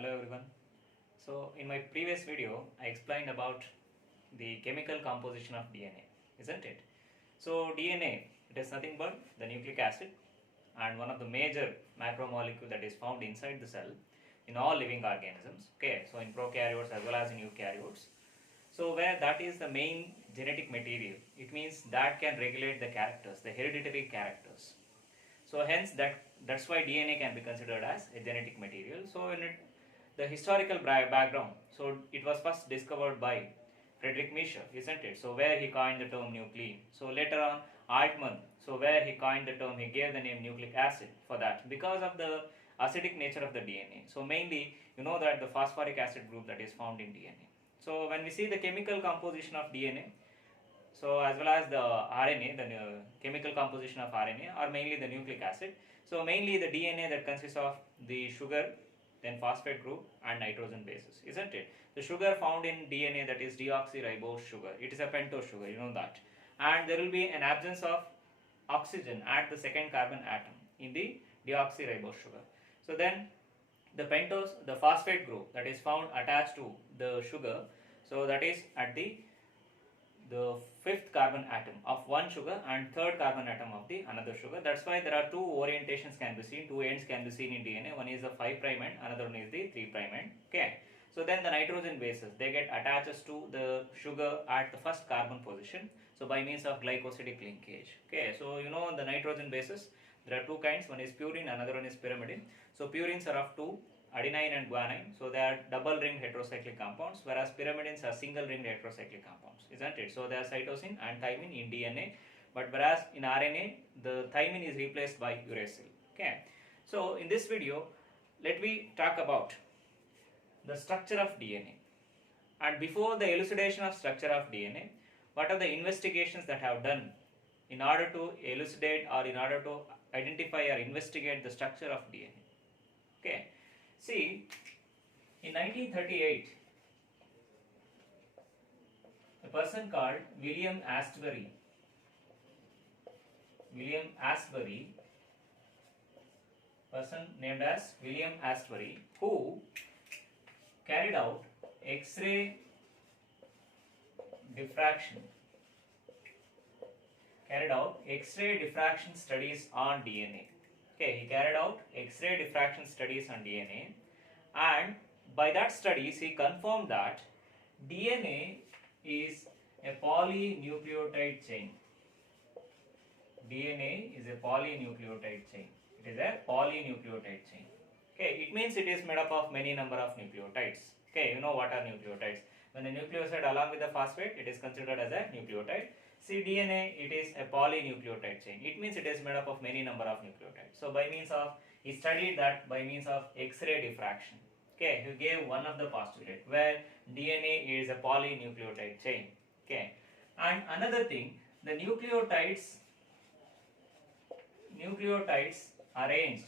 Hello everyone. So in my previous video I explained about the chemical composition of DNA, isn't it? So DNA, it is nothing but the nucleic acid and one of the major macromolecule that is found inside the cell in all living organisms. Okay, so in prokaryotes as well as in eukaryotes. So where that is the main genetic material, it means that can regulate the characters, the hereditary characters. So hence that's why DNA can be considered as a genetic material. So in the historical background, so it was first discovered by Friedrich Miescher, isn't it? So where he coined the term nuclein. So later on Altmann, so where he coined the term, he gave the name nucleic acid for that because of the acidic nature of the DNA. So mainly you know that the phosphoric acid group that is found in DNA. So when we see the chemical composition of DNA, so as well as the RNA, the chemical composition of RNA or mainly the nucleic acid. So mainly the DNA that consists of the sugar, then phosphate group and nitrogen bases, isn't it? The sugar found in DNA, that is deoxyribose sugar, it is a pentose sugar, you know that. And there will be an absence of oxygen at the second carbon atom in the deoxyribose sugar. So then the pentose, the phosphate group that is found attached to the sugar, so that is at the fifth carbon atom of one sugar and third carbon atom of the another sugar. That's why there are two orientations can be seen, two ends can be seen in DNA. One is the 5' end, another one is the 3' end. Okay. So then the nitrogen bases, they get attaches to the sugar at the first carbon position. So by means of glycosidic linkage. Okay. So you know the nitrogen bases, there are two kinds. One is purine, another one is pyrimidine. So purines are of two, adenine and guanine, so they are double ringed heterocyclic compounds, whereas pyrimidines are single ringed heterocyclic compounds, isn't it? So they are cytosine and thymine in DNA, but whereas in RNA the thymine is replaced by uracil. Okay, so in this video let me talk about the structure of DNA, and before the elucidation of structure of DNA, what are the investigations that have done in order to elucidate or in order to identify or investigate the structure of DNA. Okay. See, in 1938, a person called William Astbury, person named as William Astbury, who carried out X-ray diffraction, studies on DNA. Okay, he carried out X-ray diffraction studies on DNA, and by that studies he confirmed that DNA is a polynucleotide chain. DNA is a polynucleotide chain. It is a polynucleotide chain. Okay, it means it is made up of many number of nucleotides. Okay, you know what are nucleotides. When the nucleoside along with the phosphate, it is considered as a nucleotide. See, DNA, it is a polynucleotide chain. It means it is made up of many number of nucleotides. So by means of, he studied that by means of X-ray diffraction. Okay, he gave one of the postulate where DNA is a polynucleotide chain. Okay, and another thing, the nucleotides arranged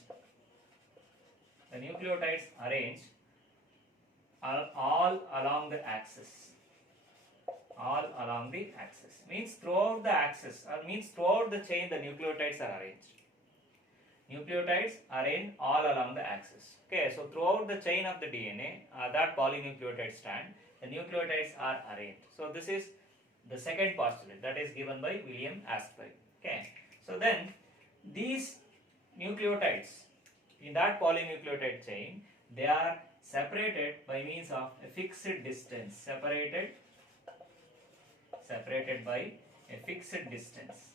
are all along the axis. Means throughout the axis, or means throughout the chain the nucleotides are arranged. Nucleotides arranged all along the axis. Okay, so throughout the chain of the DNA, that polynucleotide strand, the nucleotides are arranged. So this is the second postulate that is given by William Astbury. Okay, so then these nucleotides in that polynucleotide chain, they are separated by means of a fixed distance, separated by a fixed distance.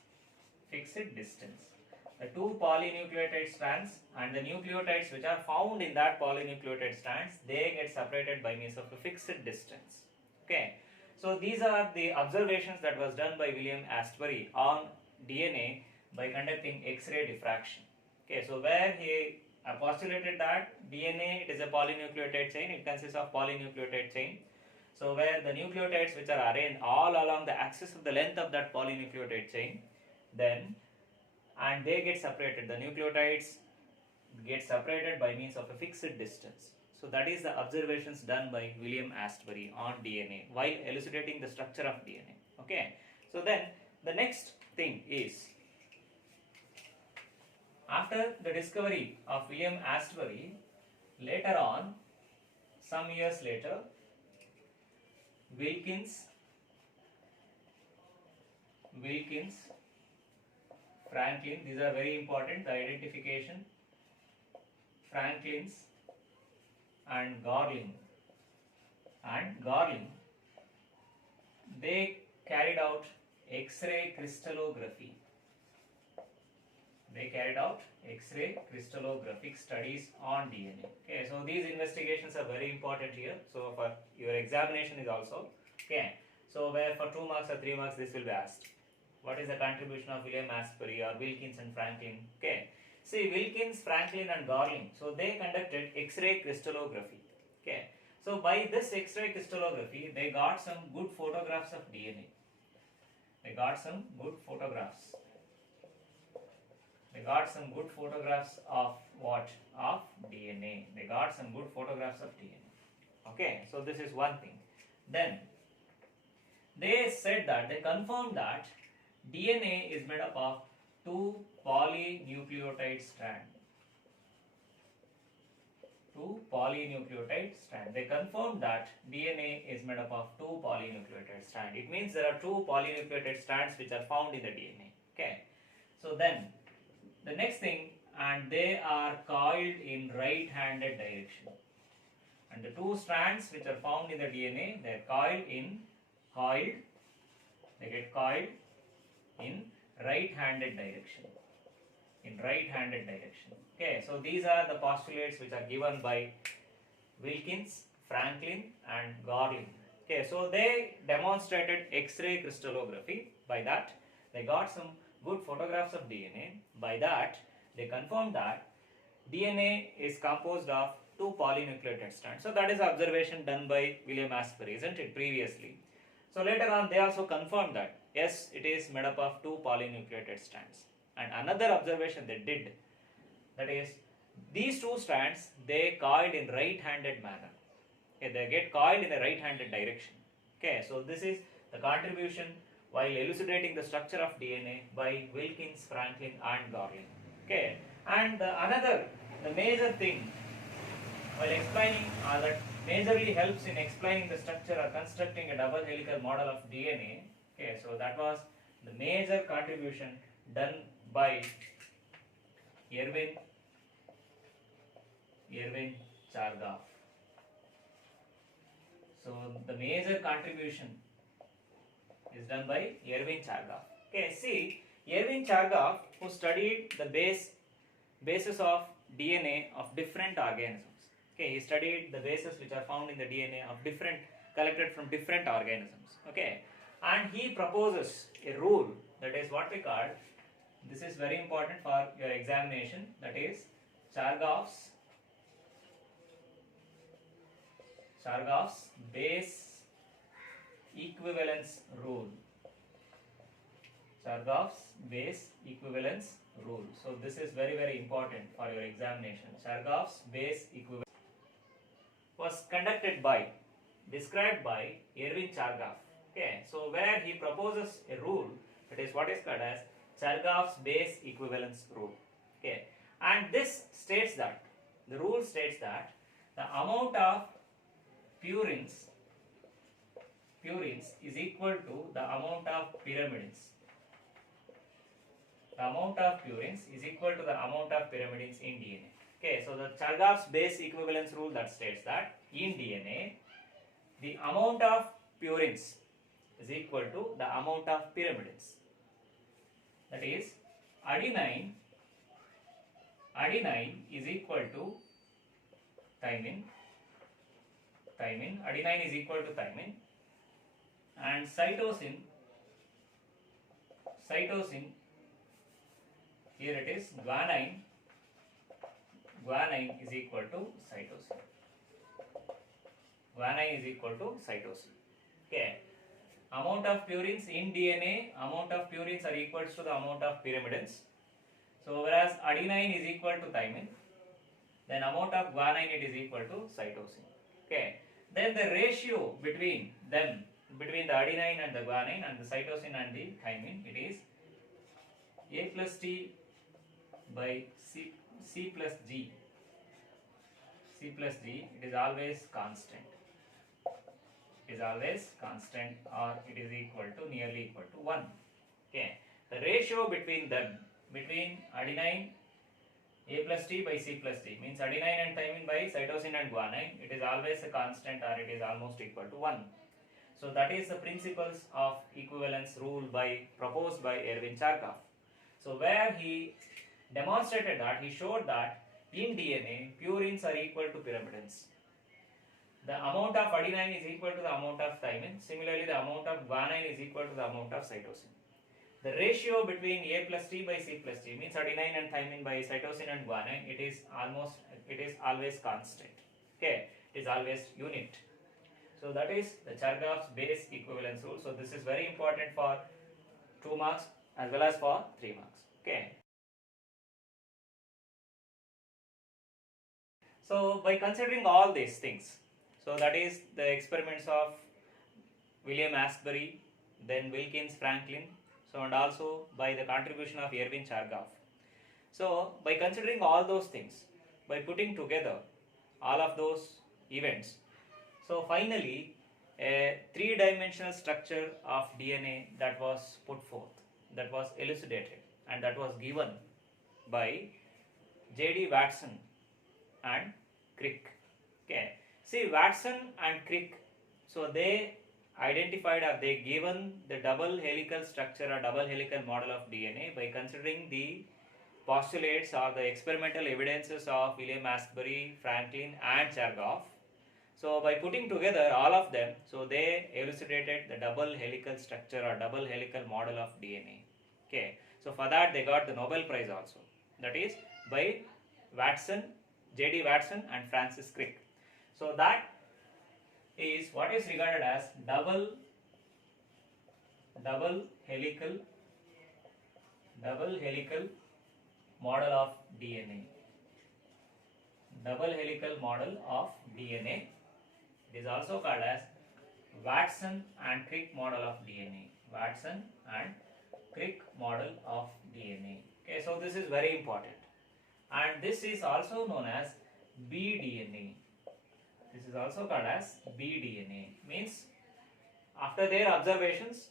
The two polynucleotide strands and the nucleotides which are found in that polynucleotide strands, they get separated by means of a fixed distance. Okay, so these are the observations that was done by William Astbury on DNA by conducting X-ray diffraction. Okay, so where he postulated that DNA, it is a polynucleotide chain, it consists of polynucleotide chain. So where the nucleotides which are arranged all along the axis of the length of that polynucleotide chain, then and they get separated, the nucleotides get separated by means of a fixed distance. So that is the observations done by William Astbury on DNA while elucidating the structure of DNA. Okay, so then the next thing is, after the discovery of William Astbury, later on some years later, Wilkins, Franklin, these are very important, the identification, Franklin's and Garling, they carried out X-ray crystallography. They carried out X-ray crystallographic studies on DNA. Okay, so these investigations are very important here. So for your examination is also, okay. So where for 2 marks or 3 marks this will be asked. What is the contribution of William Asprey or Wilkins and Franklin? Okay. See, Wilkins, Franklin and Garling, so they conducted X-ray crystallography. Okay. So by this X-ray crystallography, they got some good photographs of DNA. They got some good photographs. They got some good photographs of what? Of DNA. They got some good photographs of DNA. Okay, so this is one thing. Then they said that, they confirmed that DNA is made up of 2 polynucleotide strands. 2 polynucleotide strands. They confirmed that DNA is made up of 2 polynucleotide strands. It means there are 2 polynucleotide strands which are found in the DNA. Okay. So then the next thing, and they are coiled in right-handed direction. And the 2 strands which are found in the DNA, they are they get coiled in right-handed direction. In right-handed direction. Okay, so these are the postulates which are given by Wilkins, Franklin and Garling. Okay, so they demonstrated X-ray crystallography. By that, they got some good photographs of DNA. By that, they confirmed that DNA is composed of 2 polynucleotide strands. So that is the observation done by William Asprey, isn't it, previously? So later on, they also confirmed that yes, it is made up of 2 polynucleotide strands. And another observation they did, that is, these 2 strands, they coiled in right-handed manner. Okay, they get coiled in a right-handed direction. Okay, so this is the contribution while elucidating the structure of DNA by Wilkins, Franklin and Garling. Okay, and the major thing while explaining that majorly helps in explaining the structure or constructing a double helical model of DNA. Okay, so that was the major contribution done by Erwin Chargaff. So the major contribution is done by Erwin Chargaff. Okay, see, Erwin Chargaff, who studied the basis of DNA of different organisms. Okay, he studied the bases which are found in the DNA of collected from different organisms. Okay, and he proposes a rule, that is what we call, this is very important for your examination, that is Chargaff's base equivalence rule. Chargaff's base equivalence rule. So this is very, very important for your examination. Chargaff's base equivalence was described by Erwin Chargaff. Okay, so where he proposes a rule, that is what is called as Chargaff's base equivalence rule. Okay, and this states that, the rule states that the amount of purines is equal to the amount of pyrimidines. The amount of purines is equal to the amount of pyrimidines in DNA. Okay, so the Chargaff's base equivalence rule that states that in DNA, the amount of purines is equal to the amount of pyrimidines. That is, adenine is equal to thymine, adenine is equal to thymine, and cytosine, here it is guanine is equal to cytosine. Guanine is equal to cytosine. Okay. Amount of purines in DNA, amount of purines are equals to the amount of pyrimidines. So whereas adenine is equal to thymine, then amount of guanine it is equal to cytosine. Okay. Then the ratio between them, between the adenine and the guanine and the cytosine and the thymine, it is A plus T by C plus G. C plus G, it is always constant. It is always constant, or it is equal to, nearly equal to 1. Okay. The ratio between them, between adenine A plus T by C plus T, means adenine and thymine by cytosine and guanine, it is always a constant, or it is almost equal to 1. So that is the principles of equivalence rule proposed by Erwin Chargaff. So where he demonstrated that, he showed that in DNA, purines are equal to pyrimidines. The amount of adenine is equal to the amount of thymine. Similarly, the amount of guanine is equal to the amount of cytosine. The ratio between A plus T by C plus T, means adenine and thymine by cytosine and guanine, it is always constant. Okay, it is always unit. So that is the Chargaff's base equivalence rule. So this is very important for 2 marks as well as for 3 marks. Okay. So by considering all these things, so that is the experiments of William Asbury, then Wilkins Franklin, so and also by the contribution of Erwin Chargaff. So by considering all those things, by putting together all of those events, so finally a 3-dimensional structure of DNA that was put forth, that was elucidated, and that was given by J.D. Watson and Crick. Okay. See, Watson and Crick, so they identified, or they given the double helical structure or double helical model of DNA by considering the postulates or the experimental evidences of William Asbury, Franklin and Chargaff. So by putting together all of them, so they elucidated the double helical structure or double helical model of DNA. Okay. So for that they got the Nobel Prize also. That is by Watson, J.D. Watson and Francis Crick. So that is what is regarded as double helical model of DNA. Double helical model of DNA. It is also called as Watson and Crick model of DNA. Watson and Crick model of DNA. Okay, so this is very important. And this is also known as BDNA. This is also called as BDNA. Means after their observations,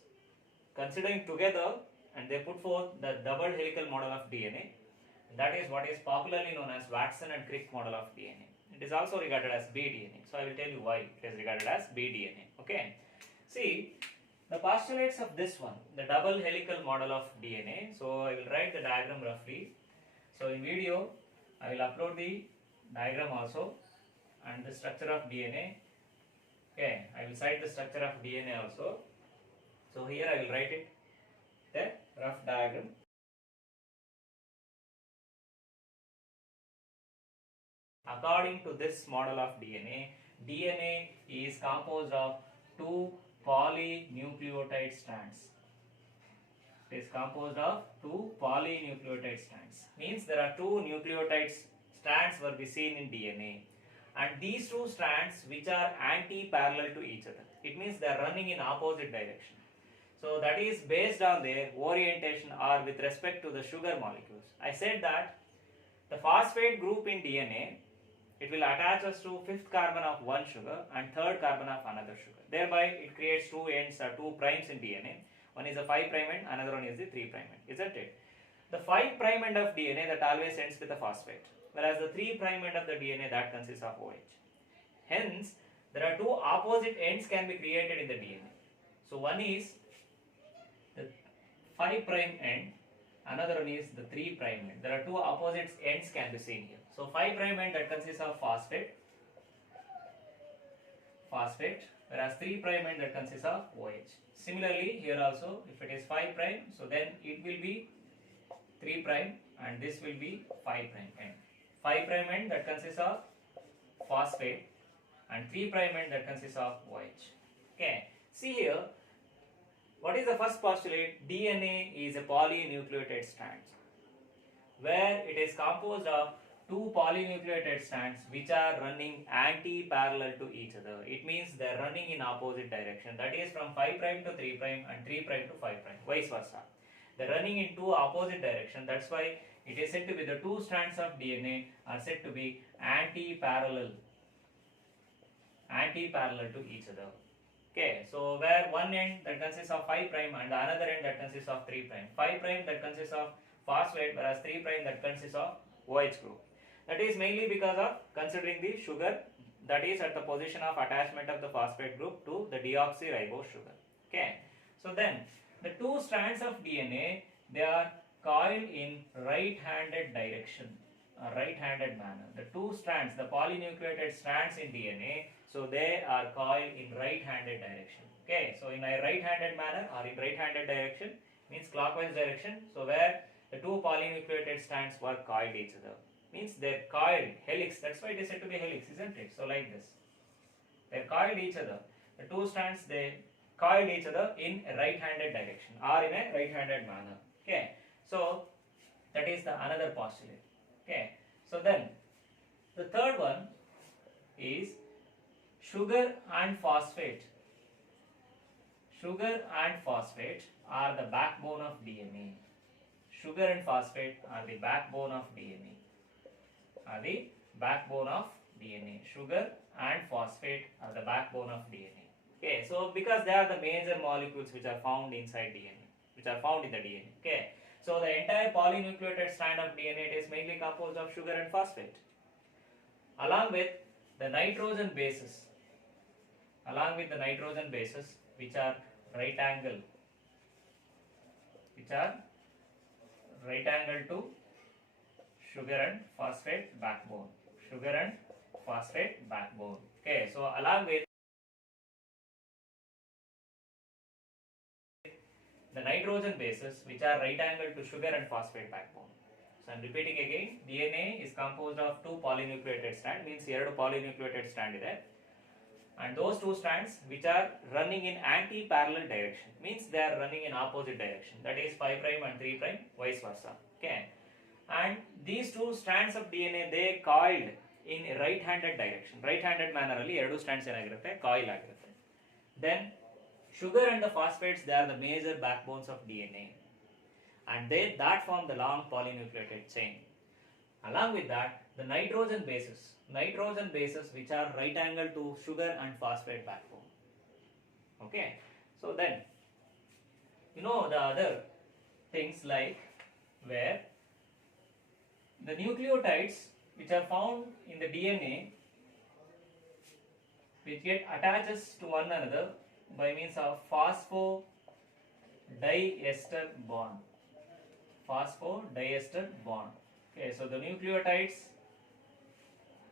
considering together, and they put forth the double helical model of DNA. That is what is popularly known as Watson and Crick model of DNA. It is also regarded as BDNA. So I will tell you why it is regarded as BDNA. Okay. See, the postulates of this one, the double helical model of DNA. So I will write the diagram roughly. So in video, I will upload the diagram also and the structure of DNA. Okay, I will cite the structure of DNA also. So here I will write it, the rough diagram. According to this model of DNA, DNA is composed of 2 polynucleotide strands. It is composed of 2 polynucleotide strands. Means there are 2 nucleotide strands were be seen in DNA. And these 2 strands which are anti-parallel to each other. It means they are running in opposite direction. So that is based on their orientation or with respect to the sugar molecules. I said that the phosphate group in DNA, it will attach us to 5th carbon of one sugar and 3rd carbon of another sugar. Thereby it creates 2 ends or 2 primes in DNA. One is a 5' end, another one is the 3' end, isn't it? The 5' end of DNA that always ends with a phosphate, whereas the 3' end of the DNA that consists of OH. Hence, there are 2 opposite ends can be created in the DNA. So one is the 5' end, another one is the 3' end. There are 2 opposite ends can be seen here. So 5' end that consists of phosphate, whereas 3' end that consists of OH. Similarly, here also, if it is 5', so then it will be 3' and this will be 5' end. 5' end that consists of phosphate and 3' end that consists of OH. Okay, see here, what is the first postulate? DNA is a polynucleotide strand, where it is composed of 2 polynucleotide strands which are running anti-parallel to each other. It means they are running in opposite direction. That is from 5' to 3' and 3' to 5', vice versa. They are running in 2 opposite direction. That's why it is said to be the two strands of DNA are said to be anti-parallel to each other. Okay, so where one end that consists of 5 prime and the another end that consists of 3 prime. 5 prime that consists of phosphate, whereas 3 prime that consists of OH group. That is mainly because of considering the sugar that is at the position of attachment of the phosphate group to the deoxyribose sugar. Okay, so then the two strands of DNA, they are coiled in right-handed direction, a right-handed manner. The two strands, the polynucleated strands in DNA, so they are coiled in right-handed direction. Okay, so in a right-handed manner or in right-handed direction means clockwise direction. So where the two polynucleated strands were coiled each other, means they're coiled helix. That's why it is said to be helix, isn't it? So like this, they're coiled each other. The two strands, they coiled each other in a right-handed direction or in a right-handed manner. Okay, so that is the another postulate. Okay, so then the third one is sugar and phosphate. Sugar and phosphate are the backbone of DNA. Sugar and phosphate are the backbone of DNA. Are the backbone of DNA. Sugar and phosphate are the backbone of DNA. Okay, so because they are the major molecules which are found inside DNA, which are found in the DNA. Okay, so the entire polynucleated strand of DNA is mainly composed of sugar and phosphate, along with the nitrogen bases, which are right angle to sugar and phosphate backbone. Okay, so along with the nitrogen bases which are right angle to sugar and phosphate backbone. So I am repeating again, DNA is composed of two polynucleated strands, means ಎರಡು polynucleated strand ಇದೆ, and those two strands which are running in anti-parallel direction, means they are running in opposite direction, that is 5 prime and 3 prime, vice versa. Okay, and these two strands of DNA, they coiled in right-handed direction. Right-handed manner ಅಲ್ಲಿ ಎರಡು strands ಏನಾಗಿರುತ್ತೆ, coil ಆಗಿರುತ್ತೆ. Then sugar and the phosphates, they are the major backbones of DNA, and that form the long polynucleated chain. Along with that, the nitrogen bases which are right angle to sugar and phosphate backbone. Okay, so then you know the other things like where the nucleotides which are found in the DNA, which get attaches to one another by means of phosphodiester bond. Okay, so the nucleotides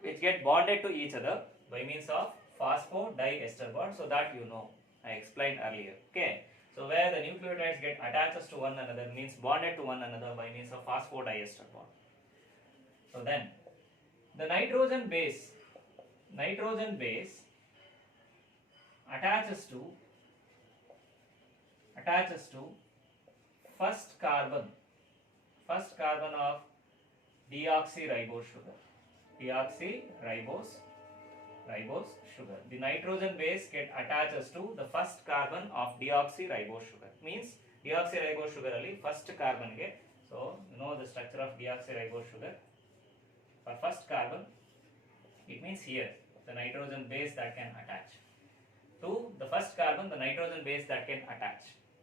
which get bonded to each other by means of phosphodiester bond, so that you know, I explained earlier. Okay, so where the nucleotides get attaches to one another means bonded to one another by means of phosphodiester bond. So then the nitrogen base attaches to first carbon of deoxyribose sugar. The nitrogen base attaches to the first carbon of deoxyribose sugar. Means deoxyribose sugar ali first carbon ge, so you know the structure of deoxyribose sugar. For first carbon, it means here the nitrogen base that can attach to the first carbon, the nitrogen base that can attach.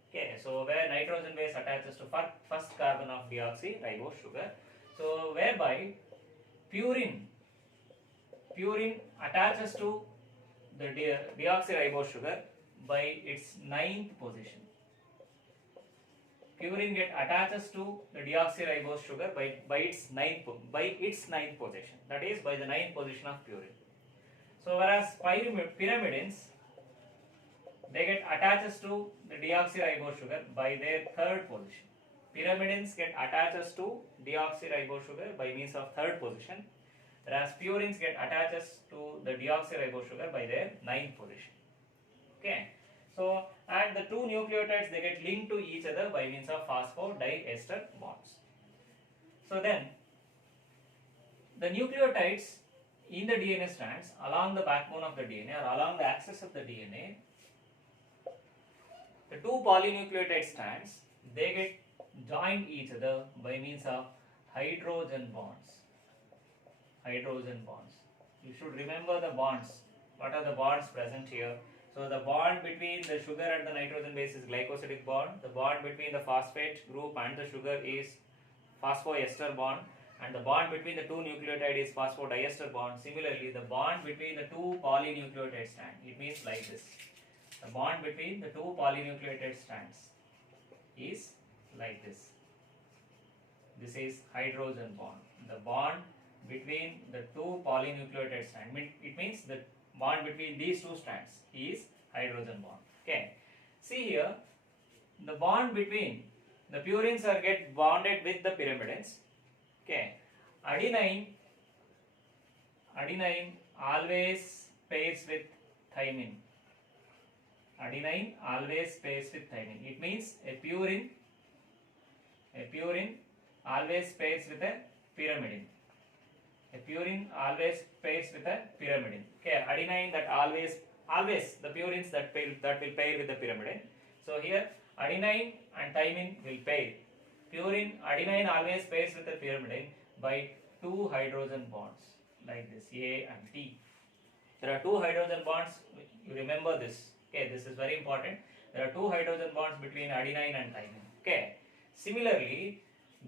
Okay, so where nitrogen base attaches to first carbon of deoxyribose sugar, so whereby purine attaches to the deoxyribose sugar by its 9th position. Purine attaches to the deoxyribose sugar by its 9th position. That is by the 9th position of purine. So whereas pyrimidines, they get attaches to the deoxyribose sugar by their 3rd position. Pyrimidines get attaches to deoxyribose sugar by means of 3rd position, whereas purines get attaches to the deoxyribose sugar by their 9th position. Okay, so and the two nucleotides, they get linked to each other by means of phosphodiester bonds. So then the nucleotides in the DNA strands along the backbone of the DNA or along the axis of the DNA, the two polynucleotide strands, they get joined each other by means of hydrogen bonds. Hydrogen bonds. You should remember the bonds. What are the bonds present here? So the bond between the sugar and the nitrogen base is glycosidic bond. The bond between the phosphate group and the sugar is phosphoester bond. And the bond between the two nucleotide is phosphodiester bond. Similarly, the bond between the two polynucleotide strands, it means like this. The bond between the two polynucleotide strands is like this. This is hydrogen bond. The bond between the two polynucleotide strands, it means the bond between these two strands is hydrogen bond. Okay. See here, the bond between the purines are get bonded with the pyrimidines. Okay, adenine always pairs with thymine. Adenine always pairs with thymine. It means a purine always pairs with a pyrimidine. A purine always pairs with a pyrimidine. Okay, adenine that always the purines that will pair with the pyrimidine. So here adenine and thymine will pair. Purine adenine always pairs with the pyrimidine by two hydrogen bonds like this, A and T. There are two hydrogen bonds. You remember this. Okay, this is very important. There are two hydrogen bonds between adenine and thymine. Okay. Similarly,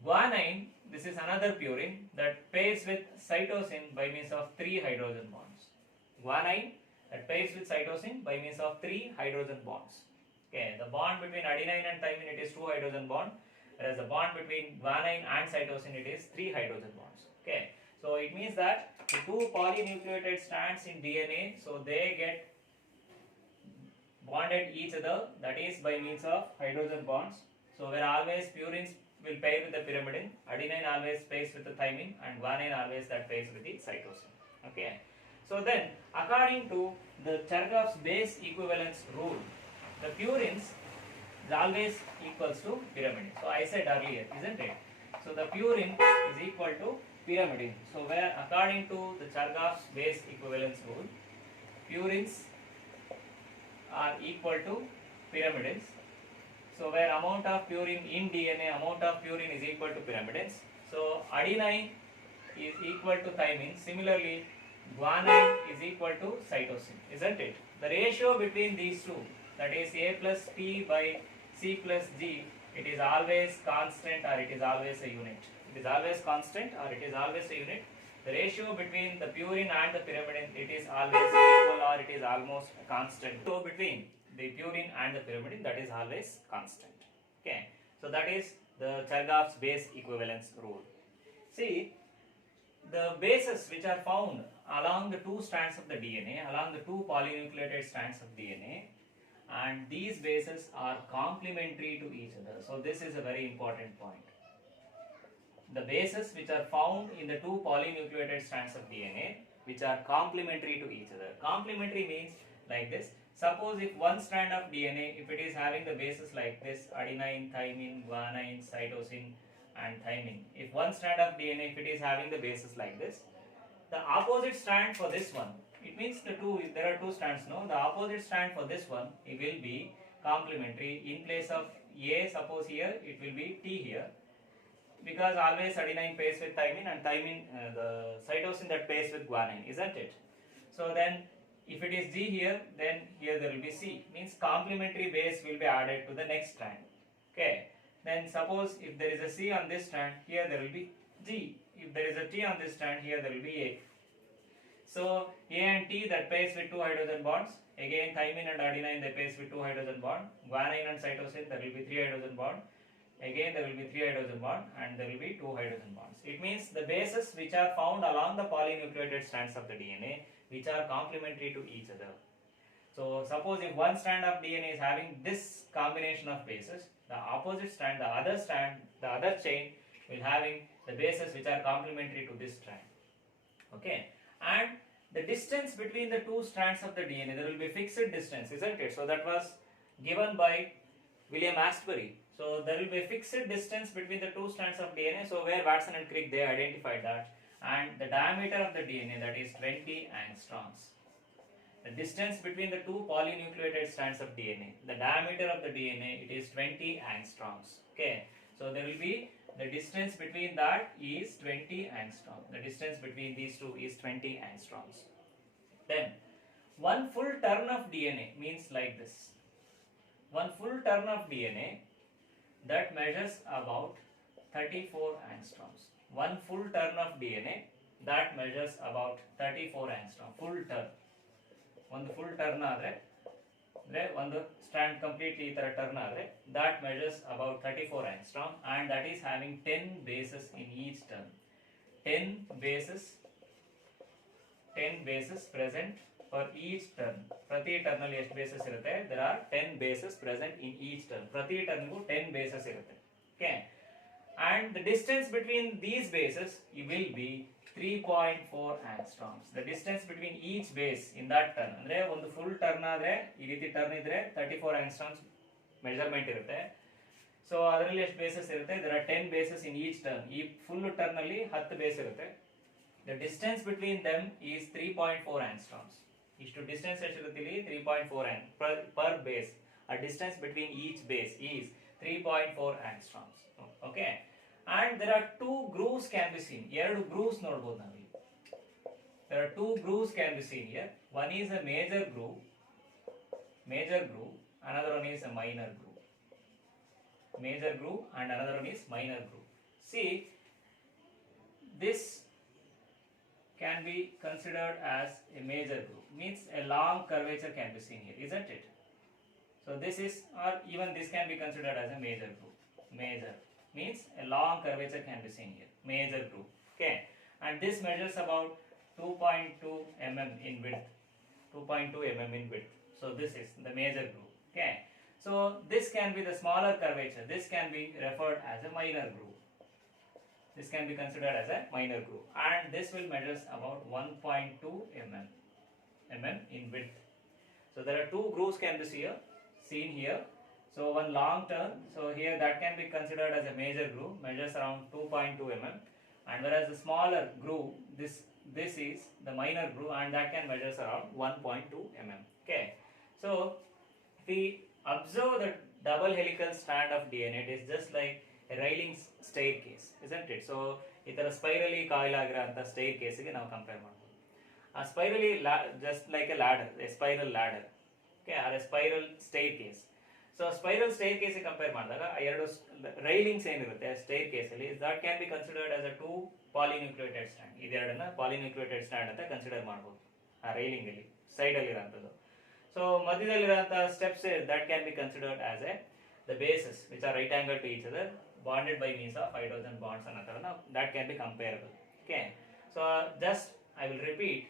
guanine, this is another purine that pairs with cytosine by means of three hydrogen bonds. Guanine that pairs with cytosine by means of three hydrogen bonds. Okay, the bond between adenine and thymine, it is two hydrogen bond, whereas the bond between guanine and cytosine, it is three hydrogen bonds. Okay, so it means that the two polynucleotide strands in DNA, so they get bonded each other, that is by means of hydrogen bonds. So where always purines will pair with the pyrimidine, adenine always pairs with the thymine, and guanine always that pairs with the cytosine. Okay. So then, according to the Chargaff's base equivalence rule, the purines is always equals to pyrimidine. So I said earlier, isn't it? So the purine is equal to pyrimidine. So where according to the Chargaff's base equivalence rule, purines are equal to pyrimidines. So where amount of purine in DNA, amount of purine is equal to pyrimidines. So adenine is equal to thymine. Similarly, guanine is equal to cytosine, isn't it? The ratio between these two, that is A plus P by C plus G, it is always constant or it is always a unit. It is always constant or it is always a unit. The ratio between the purine and the pyrimidine, it is always equal or it is almost constant. So between the purine and the pyrimidine, that is always constant. Okay, so that is the Chargaff's base equivalence rule. See, the bases which are found along the two strands of the DNA, along the two polynucleotide strands of DNA, and these bases are complementary to each other. So this is a very important point. The bases which are found in the two polynucleotide strands of DNA, which are complementary to each other. Complementary means like this. Suppose if one strand of DNA, if it is having the bases like this, adenine, thymine, guanine, cytosine and thymine. If one strand of DNA, if it is having the bases like this, the opposite strand for this one, it means the two, if there are two strands, no, the opposite strand for this one, it will be complementary. In place of A, suppose here, it will be T here, because always adenine pairs with thymine and thymine, the cytosine that pairs with guanine, isn't it? So then, if it is G here, then here there will be C, means complementary base will be added to the next strand. Okay. Then suppose if there is a C on this strand, here there will be G. If there is a T on this strand, here there will be A. So A and T that pairs with two hydrogen bonds. Again thymine and adenine they pairs with two hydrogen bond. Guanine and cytosine there will be three hydrogen bond. Again there will be three hydrogen bond and there will be two hydrogen bonds. It means the bases which are found along the polynucleotide strands of the DNA, which are complementary to each other. So suppose if one strand of DNA is having this combination of bases, the opposite strand, the other chain will having the bases which are complementary to this strand. Okay, and the distance between the two strands of the DNA, there will be fixed distance, isn't it? So that was given by William Astbury. So there will be a fixed distance between the two strands of DNA. So where Watson and Crick, they identified that, and the diameter of the DNA, that is 20 angstroms. The distance between the two polynucleotide strands of DNA, the diameter of the DNA, it is 20 angstroms. Okay, so there will be the distance between that is 20 angstrom. The distance between these two is 20 angstroms. Then one full turn of DNA means like this. One full turn of DNA that measures about 34 angstroms. One full turn of DNA that measures about 34 angstrom. Full turn. One full turn ಆದರೆ ಒಂದು strand completely ಈ ತರ turn ಆದರೆ that measures about 34 angstrom and that is having 10 bases in each turn. 10 bases present for each turn. ಪ್ರತಿ turn ಅಲ್ಲಿ ಎಷ್ಟು basis ಇರುತ್ತೆ? There are 10 bases present in each turn. ಪ್ರತಿ ಟರ್ನ್ಗೂ 10 bases ಇರುತ್ತೆ. Okay. And the distance between these bases will be 3.4 angstroms. The distance between each base in that turn ಅಂದ್ರೆ ಒಂದು full turn ಆದ್ರೆ ಈ ರೀತಿ ಟರ್ನ್ ಇದ್ರೆ 34 angstroms ಮೆಜರ್ಮೆಂಟ್ ಇರುತ್ತೆ. So ಅದರಲ್ಲಿ ಎಷ್ಟು ಬೇಸಸ್ ಇರುತ್ತೆ? There are 10 bases in each turn. ಈ ಫುಲ್ ಟರ್ನ್ ಅಲ್ಲಿ 10 ಬೇಸ್ ಇರುತ್ತೆ. The distance between them is 3.4 angstroms. ಇಷ್ಟು ಡಿಸ್ಟೆನ್ಸ್ ಎಷ್ಟಿರುತ್ತೆ ಇಲ್ಲಿ? 3.4 per base. A distance between each base is 3.4 angstroms. Okay. And there are two grooves can be seen. ಎರಡು grooves ನೋಡಬಹುದು ನಾವು ಇಲ್ಲಿ. There are two grooves can be seen here. One is a major groove, another one is a minor groove. Major groove and another one is minor groove. See, this can be considered as a major groove. Means a long curvature can be seen here, isn't it? So this is, or even this can be considered as a major groove. Major means a long curvature can be seen here. Major groove. Okay. And this measures about 2.2 mm in width. 2.2 mm in width. So this is the major groove. Okay. So this can be the smaller curvature. This can be referred as a minor groove. This can be considered as a minor groove. And this will measures about 1.2 mm in width. So there are two grooves can be seen here. So one long turn, so here that can be considered as a major groove, measures around 2.2 mm, and whereas the smaller groove, this is the minor groove, and that can measures around 1.2 mm. Okay, so if we observe the double helical strand of DNA, it is just like a railing staircase, isn't it? So ಈ ತರ ಸ್ಪೈರಲಿ coil ಆಗಿರೋಂಥ stair ಕೇಸ್ಗೆ ನಾವು compare ಮಾಡ್ಬೋದು. ಆ ಸ್ಪೈರಲಿ just like a ladder, a spiral ladder, okay, or a spiral staircase. So spiral staircase compare ಮಾಡಿದಾಗ ಎರಡು railings ಏನಿರುತ್ತೆ staircase ಅಲ್ಲಿ that can be considered as a two polynucleated stand. ಇದೆರಡನ್ನ polynucleated stand ಅಂತ consider ಮಾಡಬಹುದು ಆ railing ಅಲ್ಲಿ side ಅಲ್ಲಿ ಇರೋಂಥದ್ದು. ಸೊ ಮಧ್ಯದಲ್ಲಿರುವಂತಹ steps that can be considered as a the bases which are right angle to each other bonded by means of hydrogen bonds ಅನ್ನೋ ತರ that can be comparable. Okay, so just I will repeat.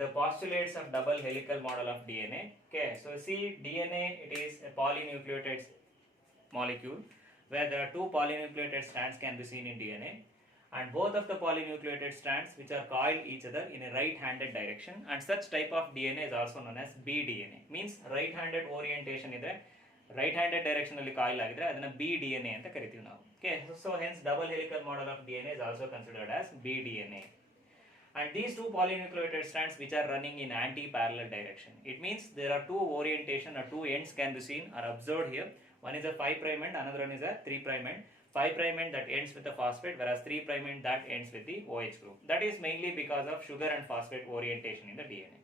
The postulates of double helical model of DNA. Okay, so see, DNA, it is a polynucleated molecule where there are two polynucleated strands can be seen in DNA, and both of the polynucleated strands which are coiled each other in a right-handed direction, and such type of DNA is also known as BDNA. Means right-handed orientation ಇದೆ, right-handed direction ಅಲ್ಲಿ coil ಆಗಿದ್ರೆ ಅದನ್ನ BDNA ಅಂತ ಕರಿತೀವಿ ನಾವು. Okay, so hence double helical model of DNA is also considered as BDNA. And these two polynucleated strands which are running in anti-parallel direction. It means there are two orientation or two ends can be seen or observed here. One is a 5' end, another one is a 3' end. 5' end that ends with the phosphate, whereas 3' end that ends with the OH group. That is mainly because of sugar and phosphate orientation in the DNA.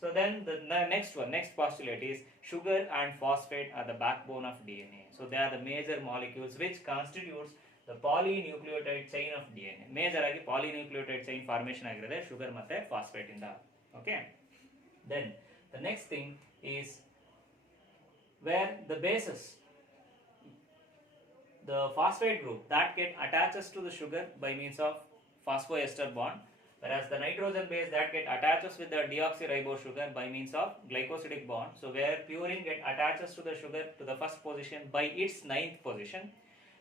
So then the next postulate is sugar and phosphate are the backbone of DNA. So they are the major molecules which constitutes the polynucleotide chain of DNA. Major agi polynucleotide chain formation agirade sugar matte phosphate inda. Okay, then the next thing is where the bases, the phosphate group that get attaches to the sugar by means of phosphoester bond, whereas the nitrogen base that get attaches with the deoxyribose sugar by means of glycosidic bond. So where purine get attaches to the sugar to the first position by its 9th position,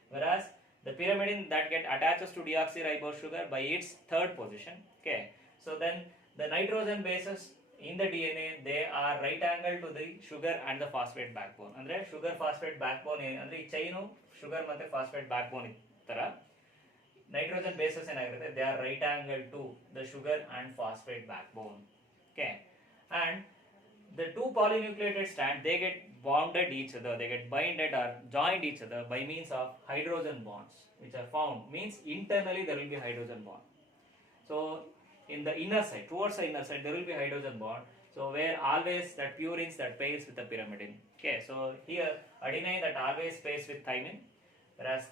whereas the pyrimidine that get attaches to deoxyribose sugar by its 3rd position. Okay, so then the nitrogen bases in the DNA they are right angle to the sugar and the phosphate backbone. Andre sugar phosphate backbone andre ee chain sugar ಮತ್ತೆ phosphate backbone ತರ nitrogen bases ಏನಾಗಿರುತ್ತೆ, they are right angle to the sugar and phosphate backbone. Okay, and the two polynucleated strands, they get bonded each other, they get binded or joined each other by means of hydrogen bonds which are found, means internally there will be hydrogen bond. So in the inner side, towards the inner side there will be hydrogen bond, so where always that purines that pairs with the pyrimidine. Okay, so here adenine that always pairs with thymine, whereas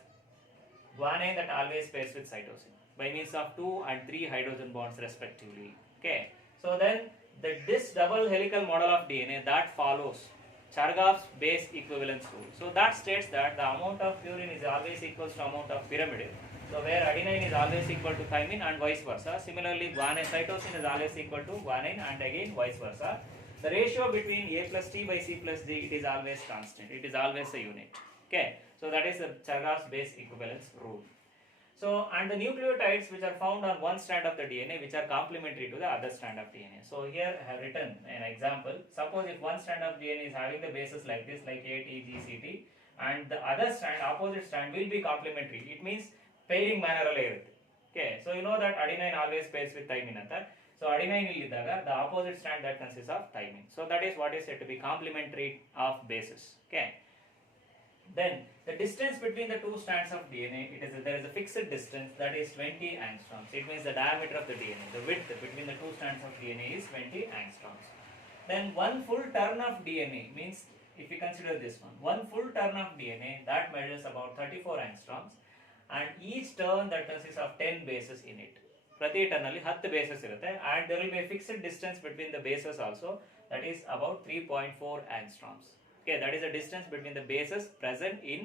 guanine that always pairs with cytosine by means of 2 and 3 hydrogen bonds respectively. Okay, so then this double helical model of DNA that follows Chargaff's base equivalence rule. So that states that the amount of purine is always equals to amount of pyrimidine. So where adenine is always equal to thymine and vice versa. Similarly, guanine cytosine is always equal to guanine and again vice versa. The ratio between A plus T by C plus D, it is always constant. It is always a unit. Okay, so that is the Chargaff's base equivalence rule. So, and the nucleotides which are found on one strand of the DNA which are complementary to the other strand of DNA. So here I have written an example. Suppose if one strand of DNA is having the bases like this, like A, T, G, C, T, and the other strand, opposite strand will be complementary. It means pairing manner alli irutte. Okay, so you know that adenine always pairs with thymine anta. So adenine illidaga the opposite strand that consists of thymine. So that is what is said to be complementary of bases. Okay. Then the distance between the two strands of DNA, there is a fixed distance that is 20 angstroms. It means the diameter of the DNA, the width between the two strands of DNA is 20 angstroms. Then one full turn of DNA means, if you consider this one full turn of DNA that measures about 34 angstroms, and each turn that consists of 10 bases in it. Prati turn alli 10 bases irutte, and there will be a fixed distance between the bases also, that is about 3.4 angstroms. Okay, that is the distance between the bases present in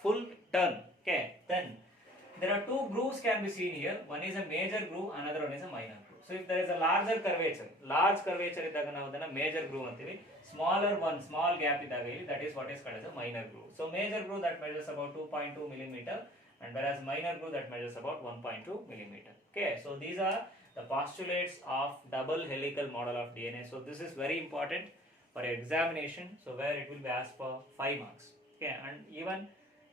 full turn. Okay, then there are two grooves can be seen here. One is a major groove, another one is a minor groove. So if there is a large curvature iddaga ನಾವು ಅದನ್ನ major groove ಅಂತೀವಿ. Smaller one, small gap iddaga that is what is called as a minor groove. So major groove that measures about 2.2 millimeter, and whereas minor groove that measures about 1.2 millimeter. Okay, so these are the postulates of double helical model of DNA. So this is very important for examination, so where it will be asked for 5 marks. Okay, and even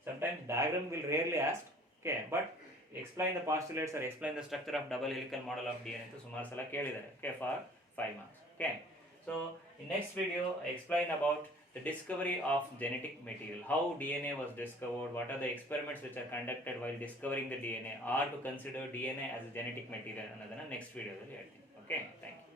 sometimes diagram will rarely ask. Okay, but explain the postulates or explain the structure of double helical model of DNA to ಸುಮಾರು ಸಲ ಕೇಳಿದ್ದಾರೆ. Okay, for 5 marks. Okay, so in next video I explain about the discovery of genetic material, how DNA was discovered, what are the experiments which are conducted while discovering the DNA, or to consider DNA as a genetic material ಅನ್ನೋದನ್ನ next video ಅಲ್ಲಿ ಹೇಳ್ತೀನಿ. Okay, thank you.